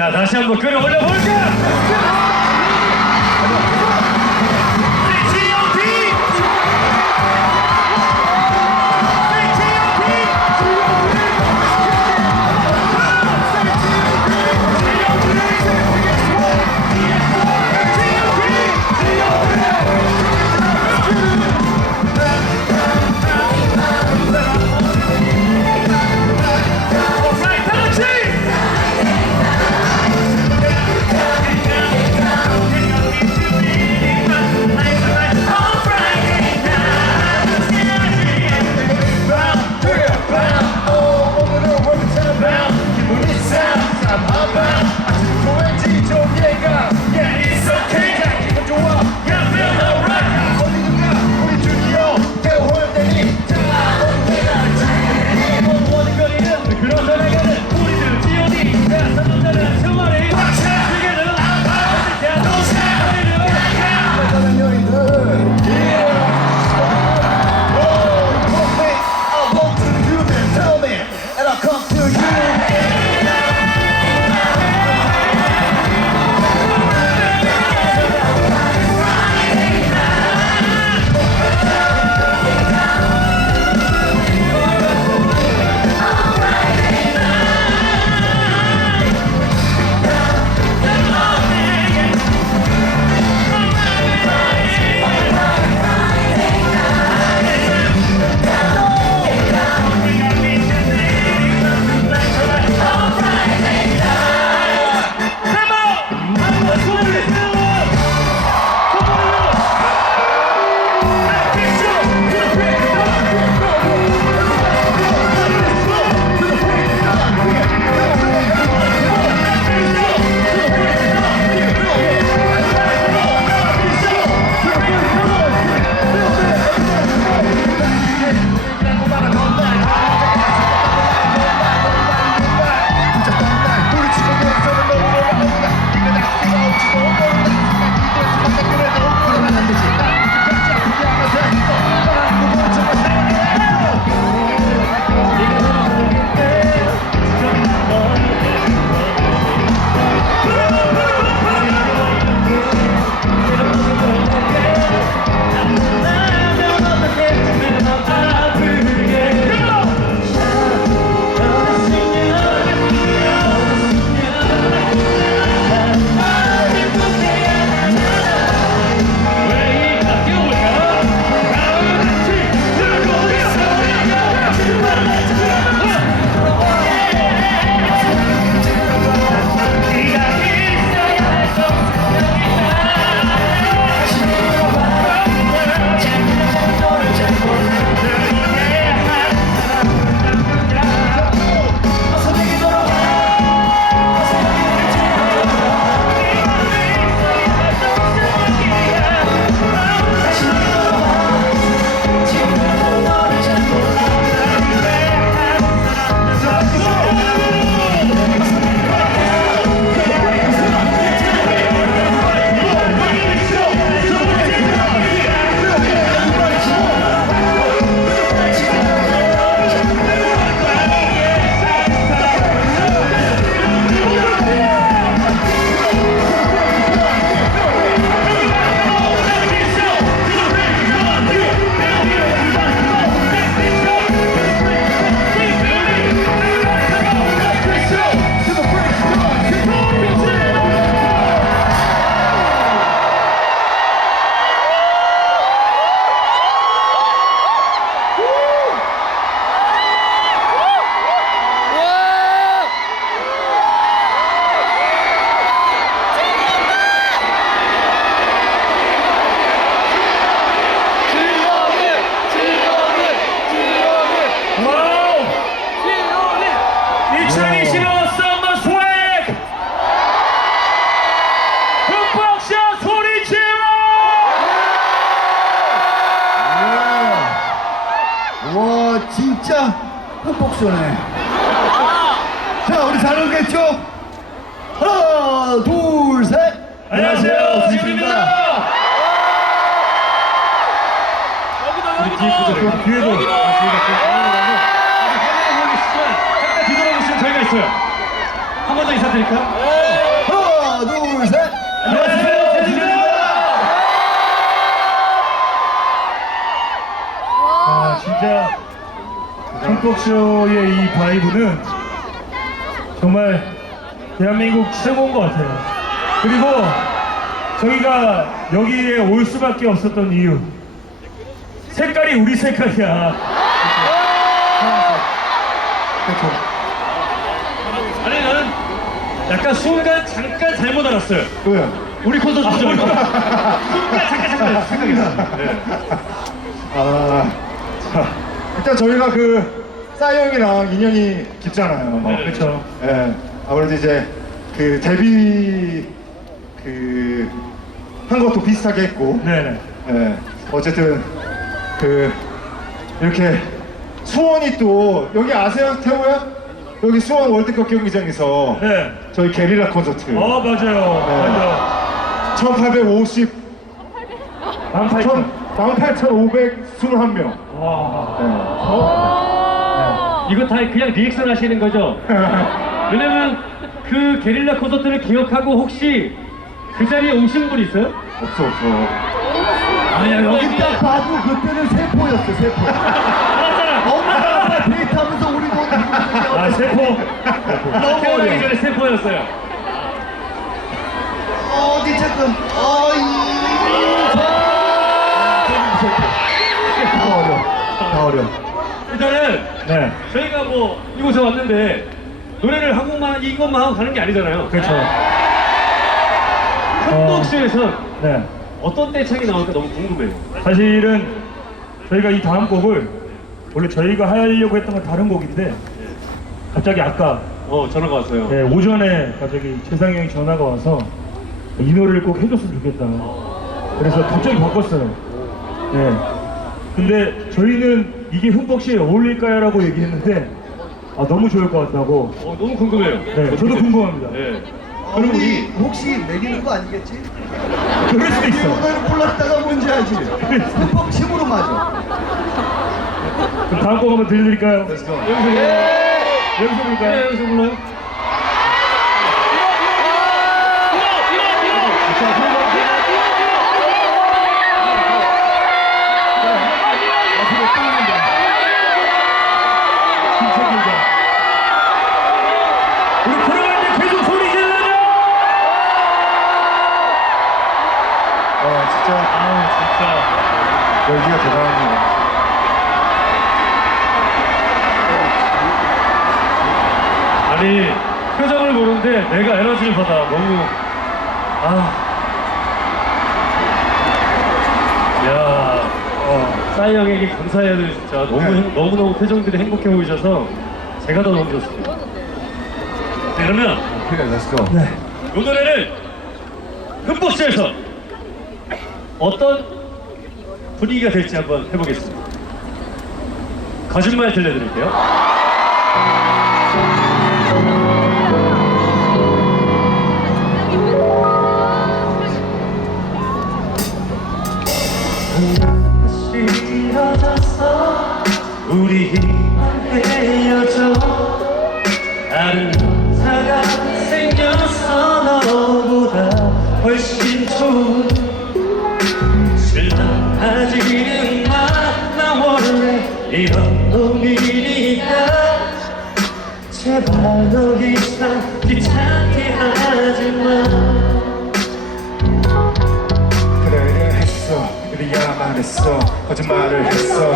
자, 다시 한번 끌어올려 볼까? 진짜 흠뻑 쏘네. 자, 우리 잘 오겠죠? 하나, 둘, 셋. 안녕하세요, 지금입니다. 여기도 뒤에도 잠깐 뒤돌아보시면 저희가 있어요. 한 번 더 인사드릴까요? 하나, 둘, 셋. 안녕하세요, 세준입니다. 진짜 흠뻑쇼의 이 바이브는 정말 대한민국 최고인 것 같아요. 그리고 저희가 여기에 올 수밖에 없었던 이유, 색깔이 우리 색깔이야. 아니 나는 약간 순간 잠깐 잘못 알았어요. 왜요? 우리 콘서트 줄 알고 순간 잠깐 생각이 났어요. 네. 자, 일단 저희가 그 싸이 형이랑 인연이 깊잖아요. 네, 그렇죠. 예, 아무래도 이제 그 데뷔 그 한 것도 비슷하게 했고, 네네. 예, 어쨌든 그 이렇게 수원이 또 여기 아세요, 태호야? 여기 수원 월드컵 경기장에서 네. 저희 게릴라 콘서트 맞아요. 맞아요. 1850 18,000. 18,521명. 와. 네. 이거 다 그냥 리액션 하시는 거죠? 왜냐면 그 게릴라 콘서트를 기억하고 혹시 그 자리에 오신 분 있어요? 없어. 아니야 여기 딱 봐도 그때는 세포였어, 세포. 엄마랑 아빠 데이트하면서 우리도 아, 세포. 너무 태어나기 어려. 전에 세포였어요. 어디 잠깐. 다 어려. 다 어려. 일단은 네. 저희가 뭐 이곳에 왔는데 노래를 한국만 이것만 하고 가는 게 아니잖아요. 그렇죠. 흠뻑쇼에서 네. 어떤 떼창이 나올까 너무 궁금해요. 사실은 저희가 이 다음 곡을 원래 저희가 하려고 했던 건 다른 곡인데 갑자기 아까 전화가 왔어요. 네, 오전에 갑자기 재상이 형이 전화가 와서 이 노래를 꼭 해줬으면 좋겠다. 그래서 갑자기 바꿨어요. 네. 근데 저희는 이게 흠뻑쇼에 어울릴까요? 라고 얘기했는데 너무 좋을 것 같다고. 너무 궁금해요. 네, 저도 궁금합니다. 네. 그럼 우리 혹시 매기는 거 아니겠지? 그럴 수도 우리 있어. 오늘 불렀다가 뭔지 알지? 흠뻑 침으로 맞아. 그럼 다음 곡 한번 들려드릴까요? Let's go. 여기서 부를까요? 여기서 불러요? 우리 들어갈 때 계속 소리 질러줘! 진짜 열기가 대단합니다. 아니 표정을 보는데 내가 에너지를 받아 너무 싸이 형에게 감사해야 돼 진짜 너무너무 표정들이 행복해 보이셔서 제가 더 너무 좋습니다. 네, 그러면 그래, let's go. 이 노래를 흠뻑쇼에서 어떤 분위기가 될지 한번 해보겠습니다. 거짓말 들려드릴게요. 다시 일어나서 우리 헤어져 다른 여자가 생겨서 너보다 훨씬 좋은 실망하지는 마. 나 원래 이런 놈이니까 제발 더 이상 귀찮게 하지마. 그래 했어 이래야만 했어 거짓말을 했어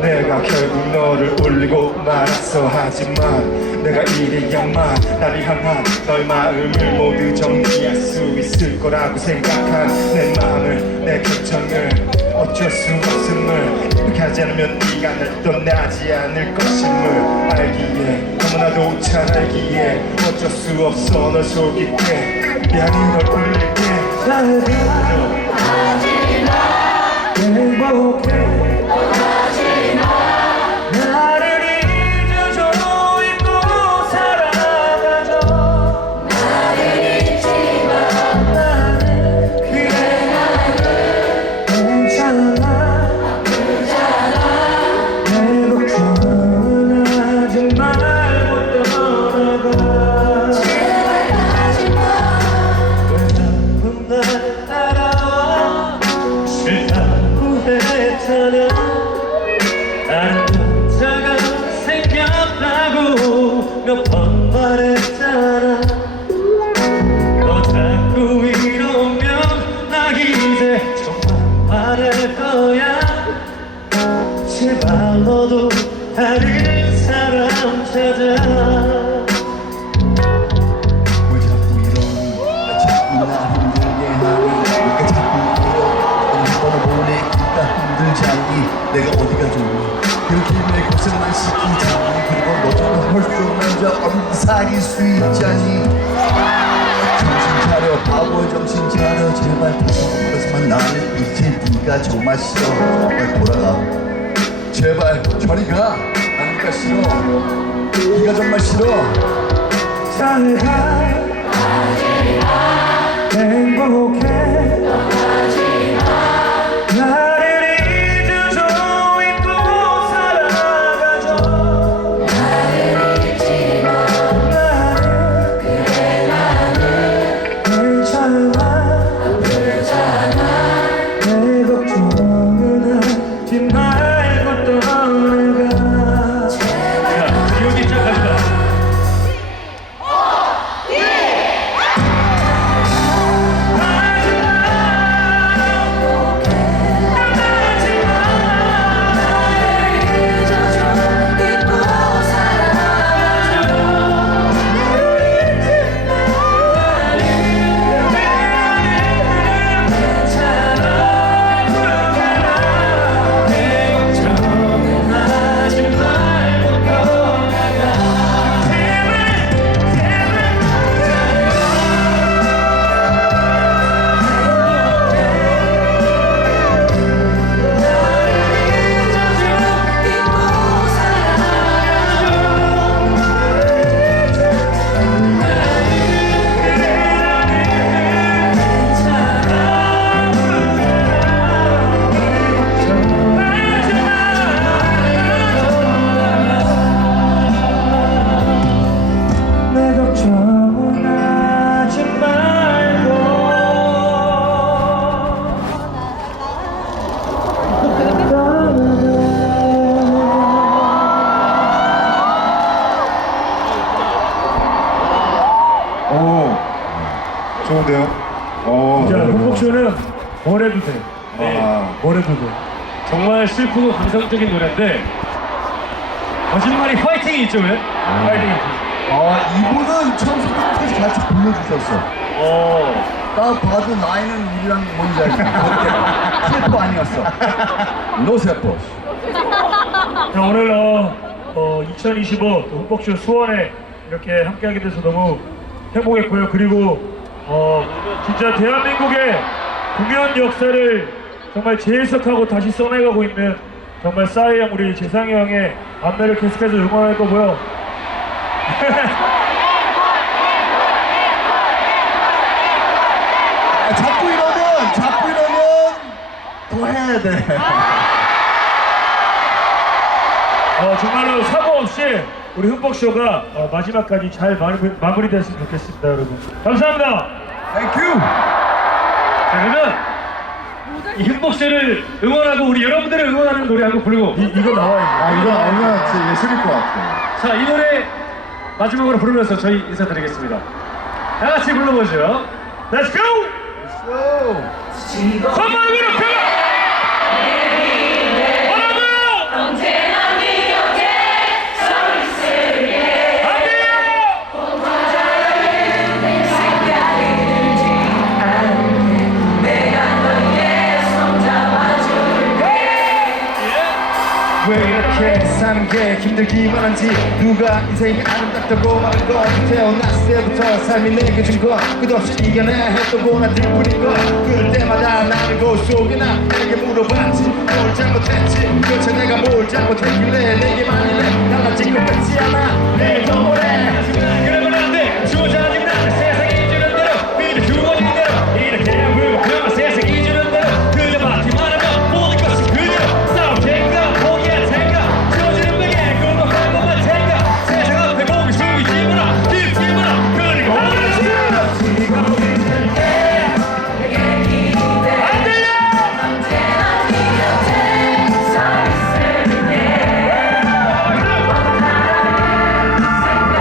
내가 결국 너를 울리고 말았어. 하지만 내가 이래야만 나를 향한 너의 마음을 모두 정리할 수 있을 거라고 생각한 내 마음을 내 결정을 어쩔 수 없음을 이렇게 하지 않으면 네가 날 떠나지 않을 것임을 알기에 너무나도 잘 알기에 어쩔 수 없어 널 속일게 미안해 널 울릴게 행복해 나를 잊어줘 잊고 살아가줘 나를 잊지마 나는 그래 나는 괜찮아 내 걱정은 하지 말고 떠나가 몇 번 말했잖아. 너 자꾸 이러면 나 이제 정말 말할 거야. 제발 너도 다른 사람 찾아. 왜 자꾸 이러니 왜 자꾸 나 힘들게 하니 왜 자꾸 이러 한 번을 보내기가 힘들지 않니 내가 어디가 좋니 그렇게 내 고생만 시키지 않니 그리고 너처럼 헐수 없는 저 없는 사귈 수 있지 않니 정신 차려 바보 정신 차려 제발 다시 한번만 나는 이제 네가 정말 싫어 정말 돌아가 제발 저리 가 나니까 싫어 네가 정말 싫어 잘가 행복해 나를 잊어줘 잊고 살아가줘 나는 괜찮아 내 걱정은 하지 말고 떠나가. 자, 여기 시작합니다. 오, 좋은데요? 자, 흥복쇼는 뭘 해도 돼. 아. 뭘 해도 돼. 정말 슬프고 감성적인 노래인데 거짓말이 파이팅이 있죠 왜? 파이팅. 이분은 처음부터 끝까지 같이 불러주셨어 딱 봐도 나이는 우리랑 뭔지 알지? 그때 세포 아니었어 노 세포 자, 오늘 2025 또 흥복쇼 수원에 이렇게 함께하게 돼서 너무 행복했고요. 그리고 진짜 대한민국의 공연 역사를 정말 재해석하고 다시 써내가고 있는 정말 싸이 형, 우리 재상이 형의 안매를 계속해서 응원할 거고요. 자꾸 이러면 더 해야 돼 정말로 사고 없이 우리 흥복쇼가 마지막까지 잘 마무리됐으면 좋겠습니다, 여러분. 감사합니다. 땡큐 자 그러면 이 흥복쇼를 응원하고 우리 여러분들을 응원하는 노래 한 곡 부르고 이거 나와요. 이거 알면 진짜 예술일 것 같아 자 이 노래 마지막으로 부르면서 저희 인사드리겠습니다. 다 같이 불러보죠. Let's go! 선물을 펴라! 언제나 네 곁에 서 있을게. 내 생각이 들지 않게 내가 너의 손 잡아줄게. 왜 이렇게 사는 게 힘들기만 한지 누가 인생이 아름답다고 말한 것 태어났을 때부터 삶이 내게 준 것 끝없이 이겨내야 했던 고난들 뿐인 것 그럴 때마다 나는 그 속에 나 내게 물어봤지 뭘 잘못했지 도대체 내가 뭘 잘못했길래 내게만 이래 달라진 것 같지 않아 내일도 모레 그러면 안돼 주저하지 마 세상이 주는 대로 믿어 주어진 대로 이렇게 불고평한 세상이 주는 대로 그저 받기만 하면 모든 것이 그대로 싸울 생각 포기할 생각 주어지는 벽에 굴복할 것만 생각 세상 앞에 보기 숨기지 마라 뒤지 마라 그리고 오늘은 언제나 네 곁에 서 있을게. 생각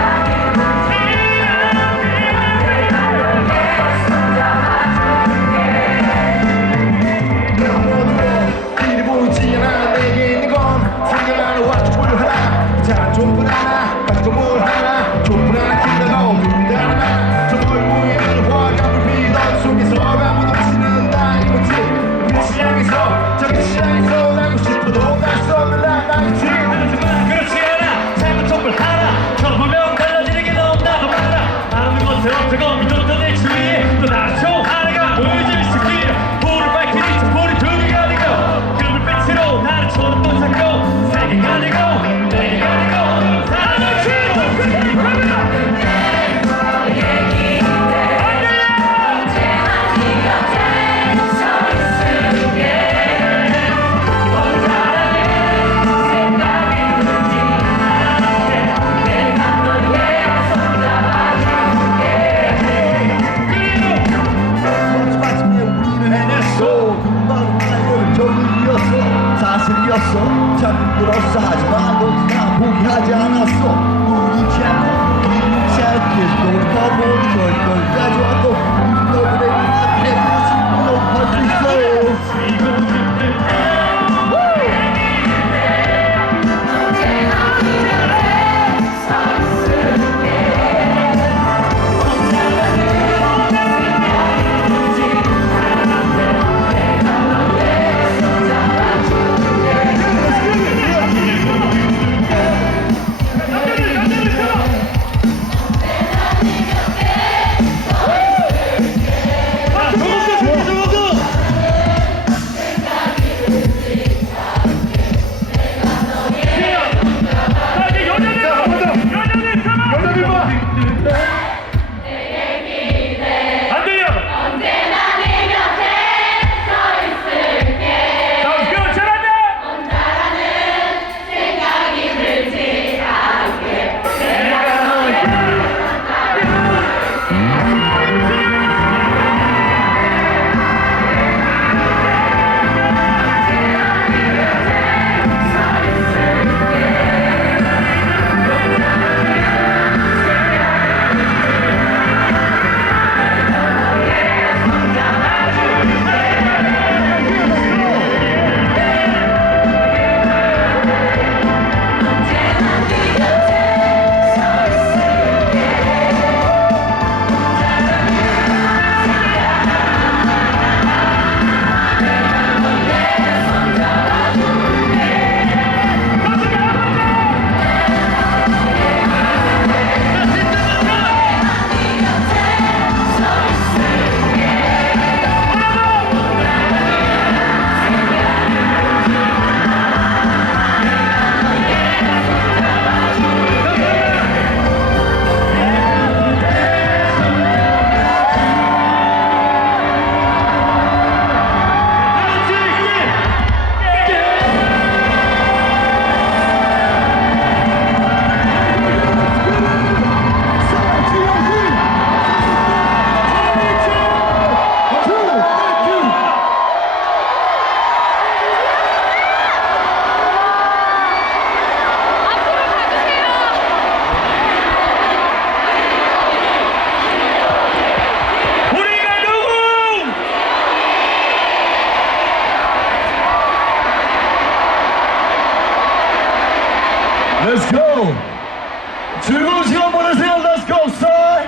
즐거운 시간 보내세요. Let's go, star.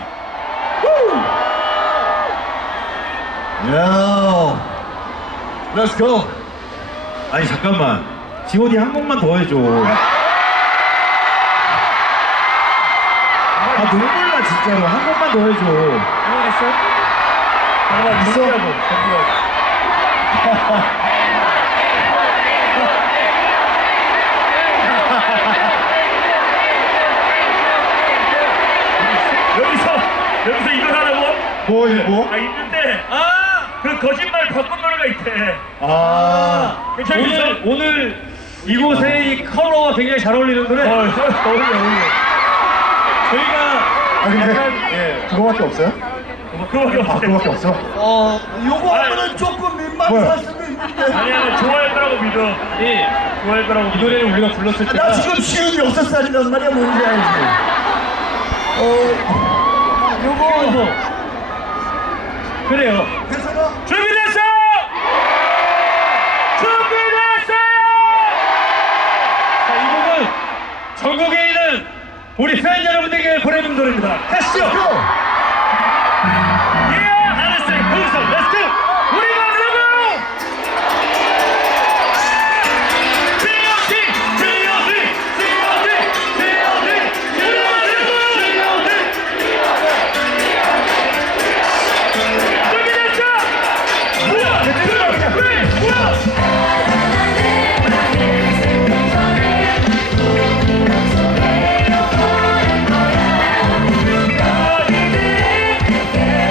Yo. Let's go. 아니 잠깐만 G.O.D 한 곡만 더 해줘. 아 눈물 나 진짜로 한 곡만 더 해줘. 잠깐만 준비하고 여기서 이걸 하라고? 뭐? 아 있는데 그 거짓말 바꾼 노래가 있대. 괜찮겠어? 오늘 이곳의 이 컬러와 굉장히 잘 어울리는 노래. 어울려. 저희가 아 근데 그거밖에 없어요? 그거밖에 없어. 그거밖에 없어? 요거 하면은 조금 민망할 수도 있는데. 아니야 좋아할 거라고 믿어. 좋아할 거라고 이 믿어. 노래를 우리가 불렀을 때가 나 지금 쉬운 6살이란 말이야. 뭔지 알지? 요거 그래요. 괜찮아? 준비됐어! 준비됐어! 자, 이 곡은 전국에 있는 우리 팬 여러분들에게 보내는 노래입니다. 하시죠. Yeah! 알았어요. 거기서 Let's go! 우리가 누구? G.O.D! G.O.D! G.O.D! G.O.D! G.O.D! 준비됐어! 뭐야? 왜? 뭐야? 너희들에게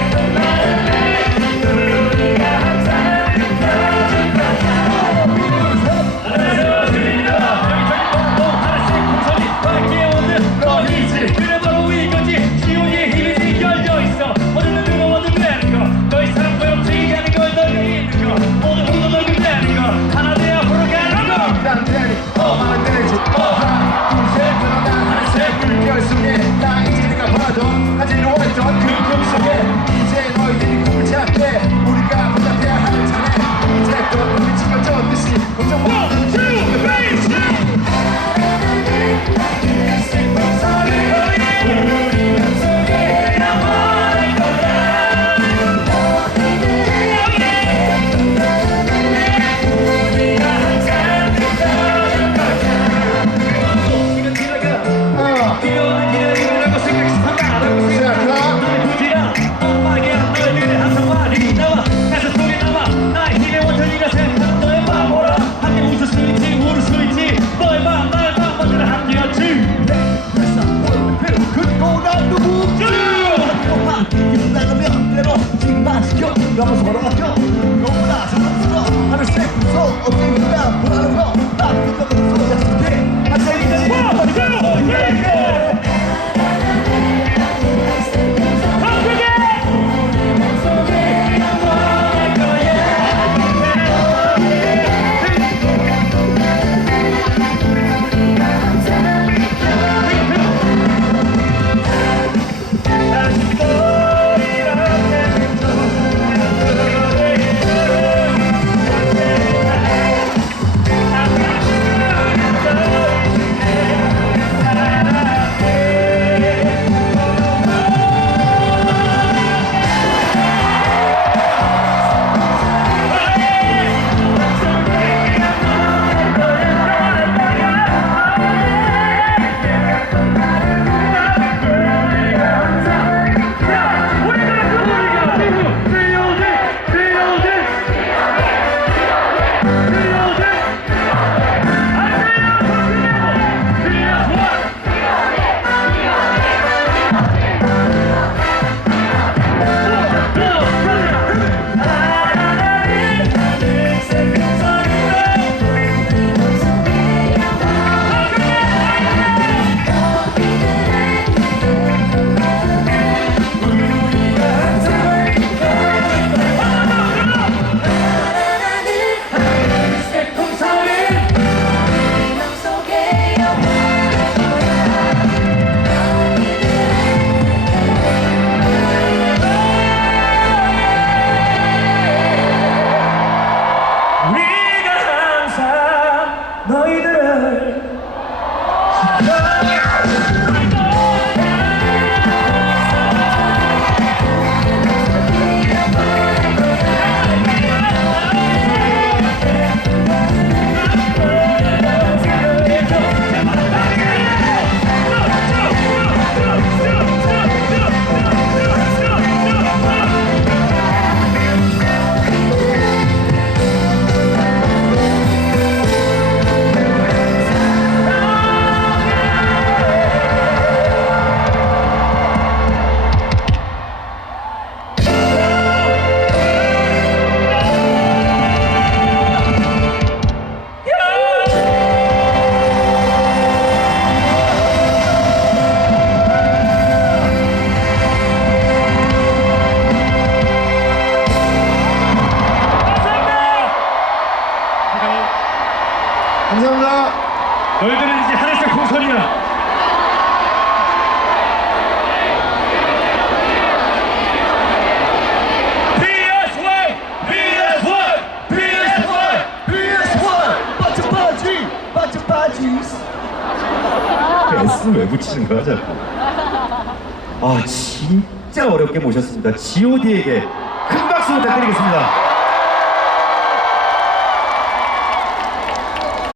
감사합니다. 너희들은 이제 하늘색 풍선이야. PS1 빠져빠지 S는 왜 붙이는 거야 자꾸? 아 진짜 어렵게 모셨습니다. G.O.D에게 큰 박수 부탁드리겠습니다.